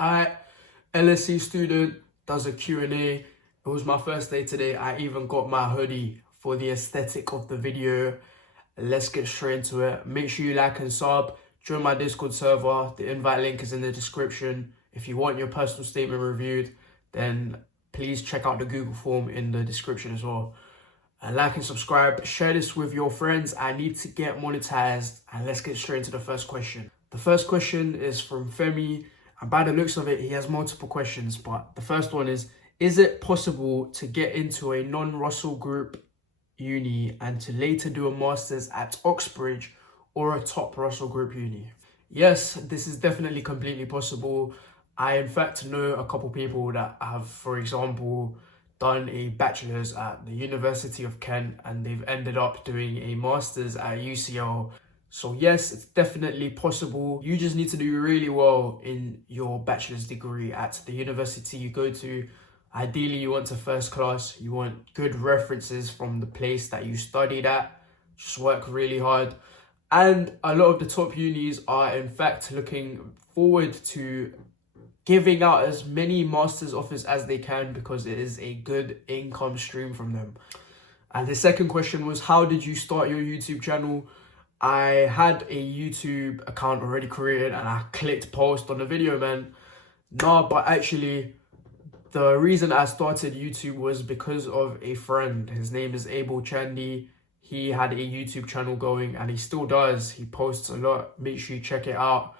I, LSE student, does a Q&A. It was my first day today. I even got my hoodie for the aesthetic of the video. Let's get straight into it. Make sure you like and sub. Join my Discord server. The invite link is in the description. If you want your personal statement reviewed, then please check out the Google form in the description as well. And like and subscribe. Share this with your friends. I need to get monetized. And let's get straight into the first question. The first question is from Femi. And by the looks of it, he has multiple questions. But the first one is it possible to get into a non-Russell Group uni and to later do a master's at Oxbridge or a top Russell Group uni? Yes, this is definitely completely possible. I in fact know a couple people that have, for example, done a bachelor's at the University of Kent and they've ended up doing a master's at UCL. So yes, it's definitely possible. You just need to do really well in your bachelor's degree at the university you go to. Ideally, you want to first class. You want good references from the place that you studied at. Just work really hard. And a lot of the top unis are in fact looking forward to giving out as many master's offers as they can because it is a good income stream from them. And the second question was, how did you start your YouTube channel? I had a YouTube account already created and I clicked post on the video, man. No, but actually, the reason I started YouTube was because of a friend. His name is Abel Chandy. He had a YouTube channel going and he still does. He posts a lot. Make sure you check it out.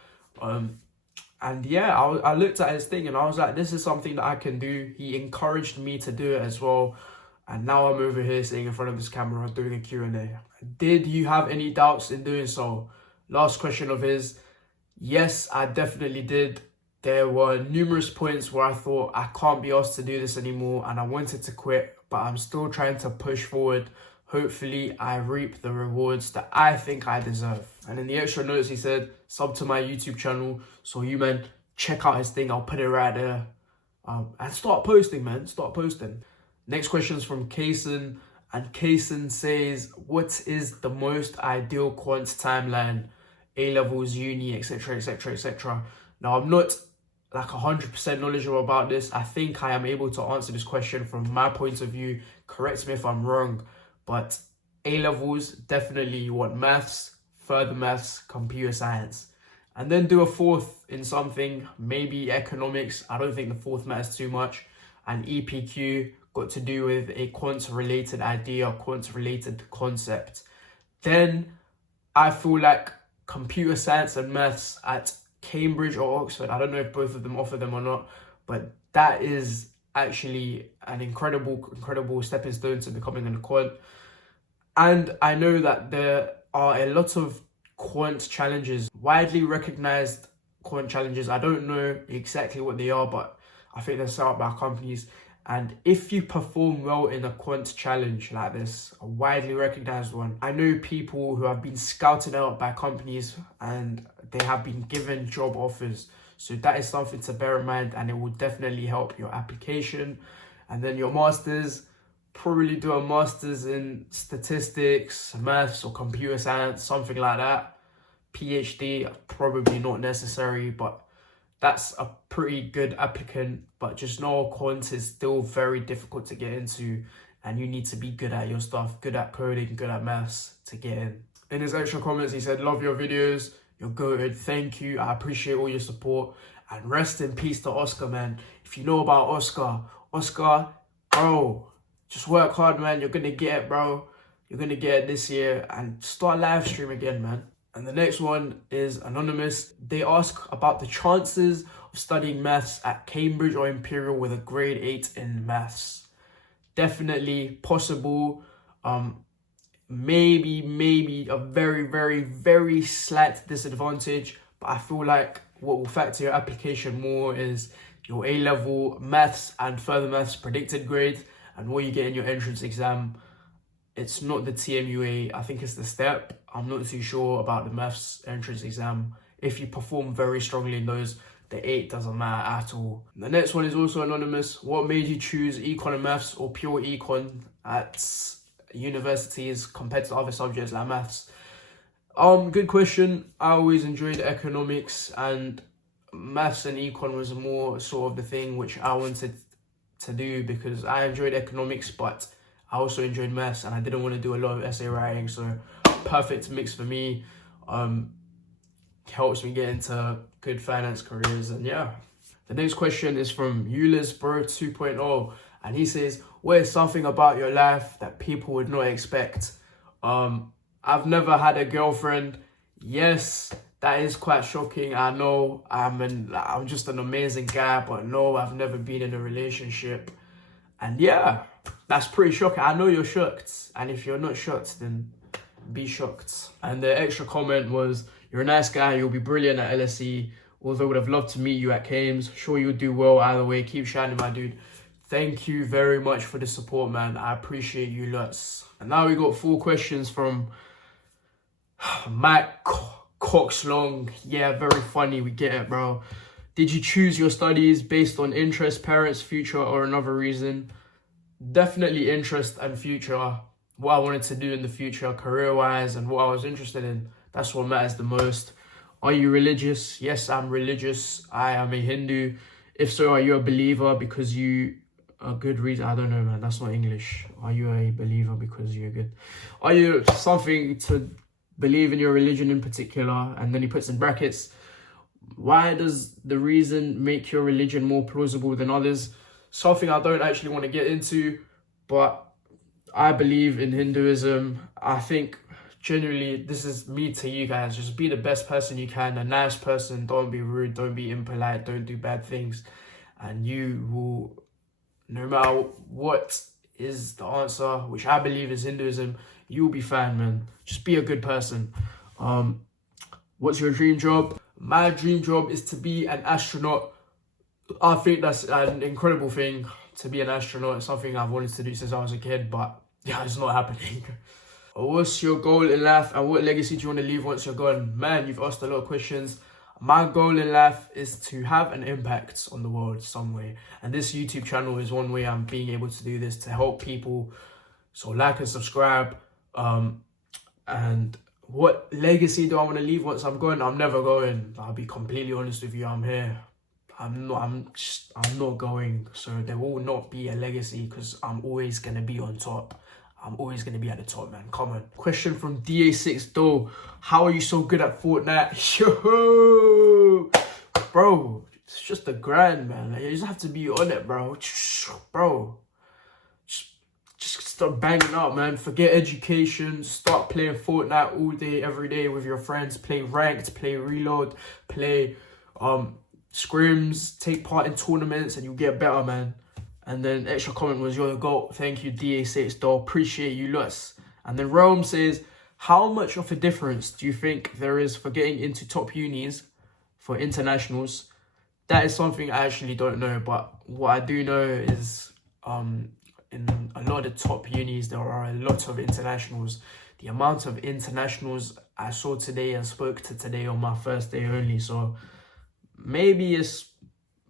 And yeah, I looked at his thing and I was like, this is something that I can do. He encouraged me to do it as well. And now I'm over here sitting in front of this camera doing a Q&A. Did you have any doubts in doing so? Last question of his. Yes, I definitely did. There were numerous points where I thought I can't be asked to do this anymore and I wanted to quit, but I'm still trying to push forward. Hopefully I reap the rewards that I think I deserve. And in the extra notes, he said, sub to my YouTube channel. So you, man, check out his thing. I'll put it right there. And start posting, man. Start posting. Next question is from Kaysen. And Kaysen says, what is the most ideal quant timeline? A-levels, uni, etc., etc., etc. Now, I'm not like 100% knowledgeable about this. I think I am able to answer this question from my point of view. Correct me if I'm wrong. But A-levels, definitely you want maths, further maths, computer science. And then do a fourth in something, maybe economics. I don't think the fourth matters too much. And EPQ, got to do with a quant-related idea, quant-related concept. Then I feel like computer science and maths at Cambridge or Oxford, I don't know if both of them offer them or not, but that is actually an incredible stepping stone to becoming a quant. And I know that there are a lot of quant challenges, widely recognized quant challenges. I don't know exactly what they are, but I think they're set up by companies. And if you perform well in a quant challenge like this, a widely recognized one, I know people who have been scouted out by companies and they have been given job offers. So that is something to bear in mind and it will definitely help your application. And then your masters, probably do a master's in statistics, maths or computer science, something like that. PhD, probably not necessary, but that's a pretty good applicant. But just know quant is still very difficult to get into and you need to be good at your stuff, good at coding, good at maths to get in. In his extra comments, he said, love your videos. You're good. Thank you. I appreciate all your support. And rest in peace to Oscar, man. If you know about Oscar, bro, just work hard, man. You're going to get it, bro. You're going to get it this year. And start live stream again, man. And the next one is anonymous. They ask about the chances of studying maths at Cambridge or Imperial with a grade 8 in maths. Definitely possible. Maybe a very slight disadvantage, but I feel like what will factor your application more is your A-level maths and further maths predicted grade and what you get in your entrance exam. It's not the TMUA, I think it's the STEP. I'm not too sure about the maths entrance exam. If you perform very strongly in those, the 8 doesn't matter at all. The next one is also anonymous. What made you choose econ and maths or pure econ at universities compared to other subjects like maths? Good question. I always enjoyed economics and maths and econ was more sort of the thing which I wanted to do, because I enjoyed economics, but I also enjoyed maths, and I didn't want to do a lot of essay writing. So perfect mix for me. Helps me get into good finance careers. And yeah, the next question is from Eulers Bro 2.0, and he says, what is something about your life that people would not expect? I've never had a girlfriend. Yes, that is quite shocking. I know I'm just an amazing guy, but no, I've never been in a relationship. And yeah, that's pretty shocking. I know you're shocked, and if you're not shocked, then be shocked. And the extra comment was, you're a nice guy, you'll be brilliant at LSE, although would have loved to meet you at Cambs. Sure, you'll do well either way. Keep shining, my dude. Thank you very much for the support, man. I appreciate you lots. And now we got 4 questions from Matt Coxlong. Yeah, very funny. We get it, bro. Did you choose your studies based on interest, parents, future, or another reason? Definitely interest and future. What I wanted to do in the future, career-wise, and what I was interested in. That's what matters the most. Are you religious? Yes, I'm religious. I am a Hindu. If so, are you a believer because you a good reason? I don't know, man. That's not English. Are you a believer because you're good? Are you something to believe in your religion in particular? And then he puts in brackets, why does the reason make your religion more plausible than others? Something I don't actually want to get into, but I believe in Hinduism. I think generally, this is me to you guys. Just be the best person you can, a nice person. Don't be rude, don't be impolite, don't do bad things. And you will, no matter what is the answer, which I believe is Hinduism, you'll be fine, man. Just be a good person. What's your dream job? My dream job is to be an astronaut. I think that's an incredible thing, to be an astronaut. It's something I've wanted to do since I was a kid, but yeah, it's not happening. What's your goal in life, and what legacy do you want to leave once you're gone? Man, you've asked a lot of questions. My goal in life is to have an impact on the world some way. And this YouTube channel is one way I'm being able to do this, to help people. So like and subscribe. And what legacy do I want to leave once I'm gone? I'm never going. I'll be completely honest with you. I'm here. I'm not going. So there will not be a legacy, because I'm always going to be on top. I'm always going to be at the top, man. Come on. Question from DA6 though. How are you so good at Fortnite? Yo! Bro, it's just a grind, man. Like, you just have to be on it, bro. Bro. Just start banging out, man. Forget education. Start playing Fortnite all day, every day with your friends. Play ranked, play reload, play scrims, take part in tournaments, and you get better, man. And then extra comment was, you're the GOAT. Thank you, DA6 though. Appreciate you lots. And then Rome says, how much of a difference do you think there is for getting into top unis for internationals? That is something I actually don't know, but what I do know is in a lot of top unis, there are a lot of internationals. The amount of internationals I saw today and spoke to today on my first day only. So maybe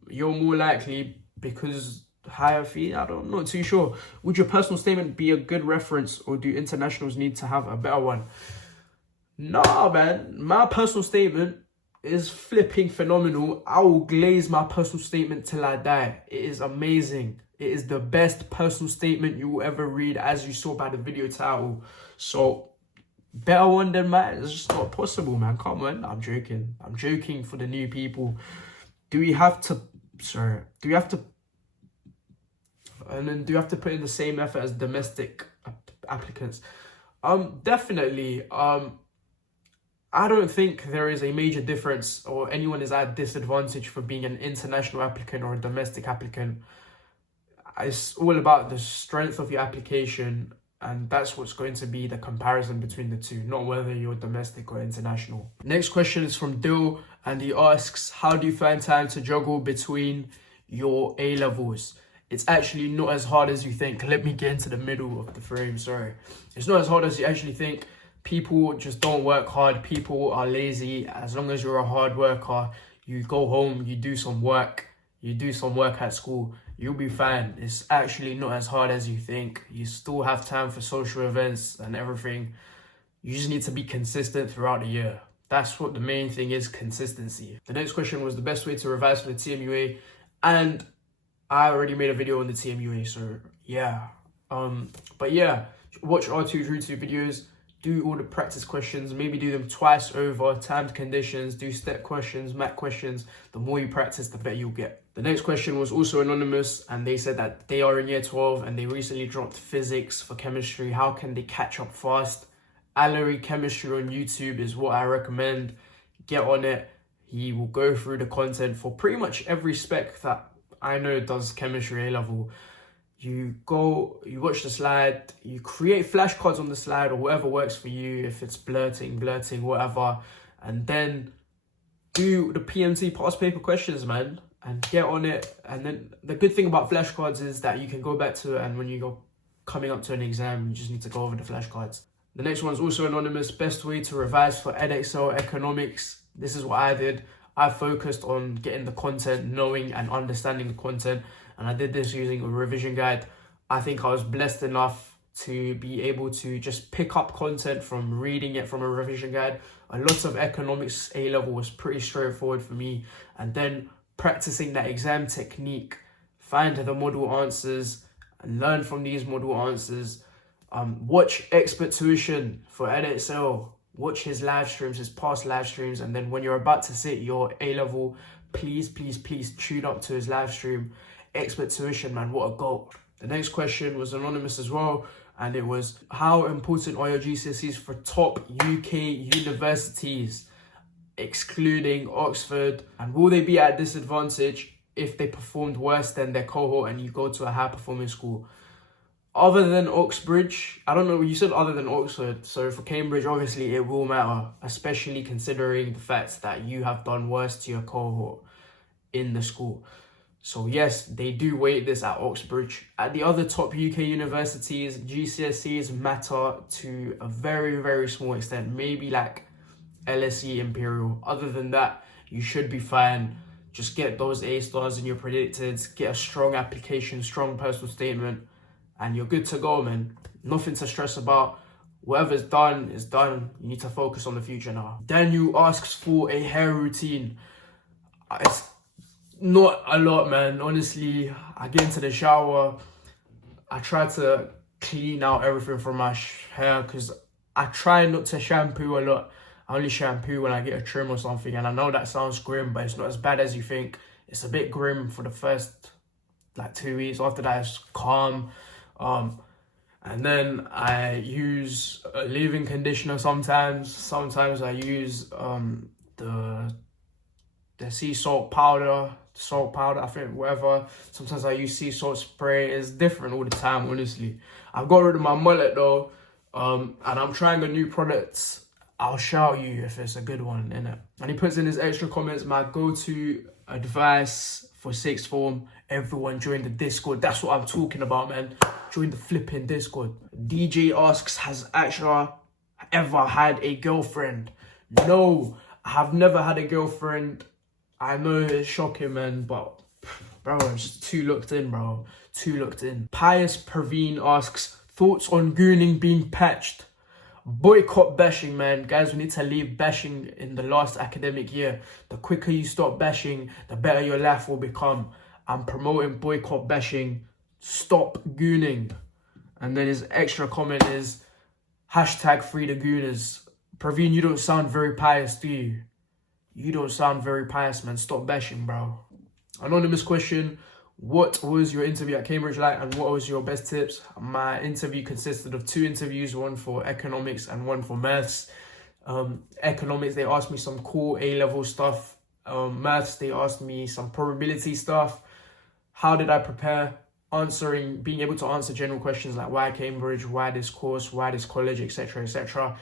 you're more likely because higher fee. I'm not too sure. Would your personal statement be a good reference, or do internationals need to have a better one? Nah, man. My personal statement is flipping phenomenal. I will glaze my personal statement till I die. It is amazing. It is the best personal statement you will ever read, as you saw by the video title. So better one than mine is just not possible, man. Come on. I'm joking. I'm joking for the new people. Do we have to put in the same effort as domestic applicants? Definitely. I don't think there is a major difference, or anyone is at a disadvantage for being an international applicant or a domestic applicant. It's all about the strength of your application, and that's what's going to be the comparison between the two, not whether you're domestic or international. Next question is from Dill, and he asks, how do you find time to juggle between your A-levels? It's actually not as hard as you think. Let me get into the middle of the frame, sorry. It's not as hard as you actually think. People just don't work hard. People are lazy. As long as you're a hard worker, you go home, you do some work at school, you'll be fine. It's actually not as hard as you think. You still have time for social events and everything. You just need to be consistent throughout the year. That's what the main thing is, consistency. The next question was the best way to revise for the TMUA. And I already made a video on the TMUA, so yeah. But yeah, watch our 2 Drew 2 videos, do all the practice questions, maybe do them twice over, timed conditions, do step questions, math questions. The more you practice, the better you'll get. The next question was also anonymous, and they said that they are in year 12 and they recently dropped physics for chemistry. How can they catch up fast? Allery Chemistry on YouTube is what I recommend. Get on it. He will go through the content for pretty much every spec that I know does chemistry A-level. You watch the slide, you create flashcards on the slide or whatever works for you, if it's blurting, whatever, and then do the PMT past paper questions, man, and get on it. And then the good thing about flashcards is that you can go back to it, and when you're coming up to an exam, you just need to go over the flashcards. The next one is also anonymous. Best way to revise for Edexcel economics. This is what I did. I focused on getting the content, knowing and understanding the content, and I did this using a revision guide. I think I was blessed enough to be able to just pick up content from reading it from a revision guide. A lot of economics A-level was pretty straightforward for me, and then practicing that exam technique, find the model answers and learn from these model answers. Watch Expert Tuition for Edexcel. Watch his live streams, his past live streams, and then when you're about to sit your A-level, please tune up to his live stream. Expert Tuition, man, what a goal. The next question was anonymous as well, and it was, how important are your GCSEs for top UK universities, excluding Oxford, and will they be at disadvantage if they performed worse than their cohort and you go to a high-performing school? Other than Oxbridge, I don't know, you said other than Oxford, so for Cambridge, obviously it will matter, especially considering the fact that you have done worse to your cohort in the school. So yes, they do weight this at Oxbridge. At the other top UK universities, GCSEs matter to a very small extent, maybe like LSE, Imperial. Other than that, you should be fine. Just get those A stars in your predicted, get a strong application, strong personal statement, and you're good to go, man. Nothing to stress about. Whatever's done is done. You need to focus on the future now. Daniel asks for a hair routine. It's not a lot, man. Honestly, I get into the shower. I try to clean out everything from my hair because I try not to shampoo a lot. I only shampoo when I get a trim or something. And I know that sounds grim, but it's not as bad as you think. It's a bit grim for the first 2 weeks. After that, it's calm. And then I use a leave-in conditioner sometimes. Sometimes I use the sea salt powder, I think, whatever. Sometimes I use sea salt spray. It's different all the time, honestly. I've got rid of my mullet though, and I'm trying a new product. I'll shout you if it's a good one, innit? And he puts in his extra comments, my go-to advice for sixth form, everyone join the Discord. That's what I'm talking about, man. Join the flipping Discord. DJ asks, has Aisha ever had a girlfriend? No, I have never had a girlfriend. I know it's shocking, man, but bro, I'm just too looked in, bro. Too looked in. Pius Praveen asks, thoughts on gooning being patched? Boycott bashing, man. Guys, we need to leave bashing in the last academic year. The quicker you stop bashing, the better your life will become. I'm promoting boycott bashing. Stop gooning. And then his extra comment is, hashtag free the gooners. Praveen, you don't sound very pious, do you? You don't sound very pious, man. Stop bashing, bro. Anonymous question. What was your interview at Cambridge like and what was your best tips? My interview consisted of 2 interviews, one for economics and one for maths. Economics, they asked me some cool A-level stuff. Maths, they asked me some probability stuff. How did I prepare? Being able to answer general questions like why Cambridge, why this course, why this college, etc., etc.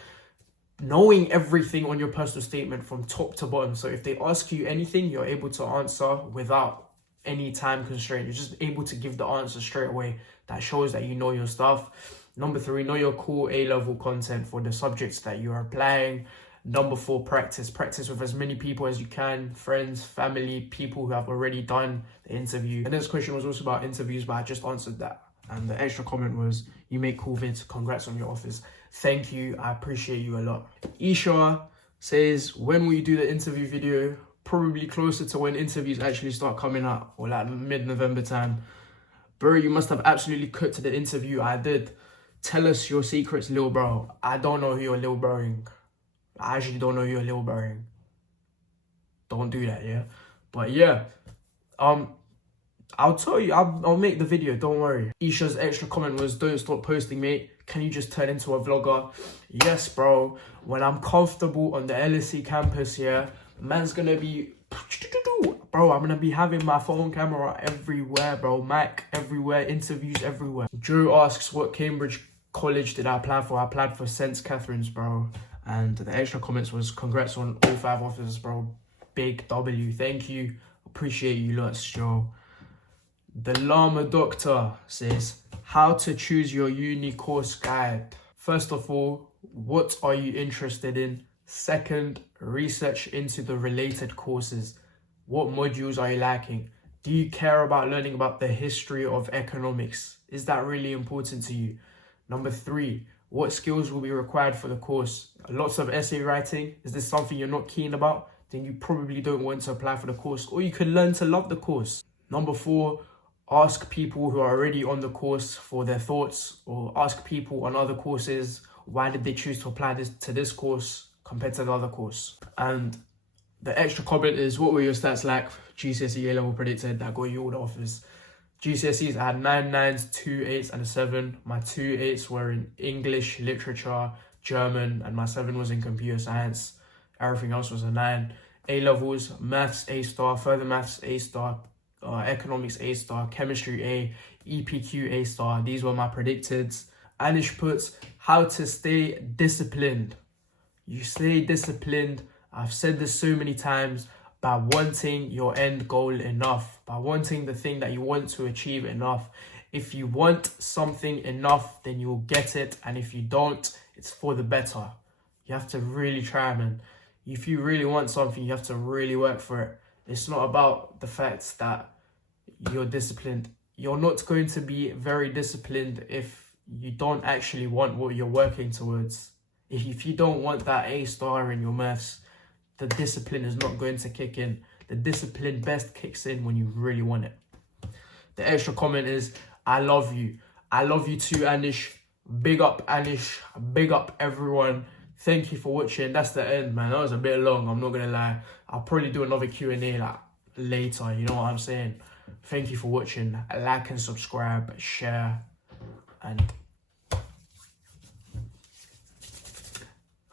Knowing everything on your personal statement from top to bottom. So if they ask you anything, you're able to answer without any time constraint. You're just able to give the answer straight away. That shows that you know your stuff. Number 3, know your core A-level content for the subjects that you're applying. Number 4, practice. Practice with as many people as you can. Friends, family, people who have already done the interview. And this question was also about interviews, but I just answered that. And the extra comment was, you make cool vids. Congrats on your offers. Thank you. I appreciate you a lot. Isha Says, when will you do the interview video? Probably closer to when interviews actually start coming out, or like mid-November time. Bro, you must have absolutely cooked the interview. I did. Tell us your secrets, lil bro. I don't know who you're lil broing. I actually don't know who you're lil broing. Don't do that, yeah? But yeah, I'll tell you, I'll make the video, don't worry. Isha's extra comment was, don't stop posting, mate. Can you just turn into a vlogger? Yes, bro. When I'm comfortable on the LSE campus, yeah, man's gonna be... Bro, I'm gonna be having my phone camera everywhere, bro. Mic everywhere, interviews everywhere. Drew asks, what Cambridge college did I apply for? I applied for St. Catherine's, bro. And the extra comments was, congrats on all 5 offers, bro. Big W. Thank you. Appreciate you lots, yo. The Llama Doctor says, how to choose your uni course guide. First of all, what are you interested in? Second, research into the related courses. What modules are you liking? Do you care about learning about the history of economics? Is that really important to you? Number 3, what skills will be required for the course? Lots of essay writing. Is this something you're not keen about? Then you probably don't want to apply for the course, or you can learn to love the course. Number 4, ask people who are already on the course for their thoughts, or ask people on other courses, why did they choose to apply to this course compared to the other course? And the extra comment is, what were your stats like? GCSE A-level predicted, that got you all the offers. GCSEs, I had 9 9s, 2 8s, and a 7. My 2 8s were in English, literature, German, and my 7 was in computer science. Everything else was a 9. A-levels, maths A-star, further maths A-star, economics A-star, chemistry A, EPQ A-star. These were my predicteds. Anish puts, how to stay disciplined. You stay disciplined, I've said this so many times, by wanting your end goal enough, by wanting the thing that you want to achieve enough. If you want something enough, then you'll get it. And if you don't, it's for the better. You have to really try, man. If you really want something, you have to really work for it. It's not about the fact that you're disciplined. You're not going to be very disciplined if you don't actually want what you're working towards. If you don't want that A-star in your maths, the discipline is not going to kick in. The discipline best kicks in when you really want it. The extra comment is, I love you. I love you too, Anish. Big up, Anish. Big up, everyone. Thank you for watching. That's the end, man. That was a bit long, I'm not going to lie. I'll probably do another Q&A like later, you know what I'm saying? Thank you for watching. Like and subscribe, share, and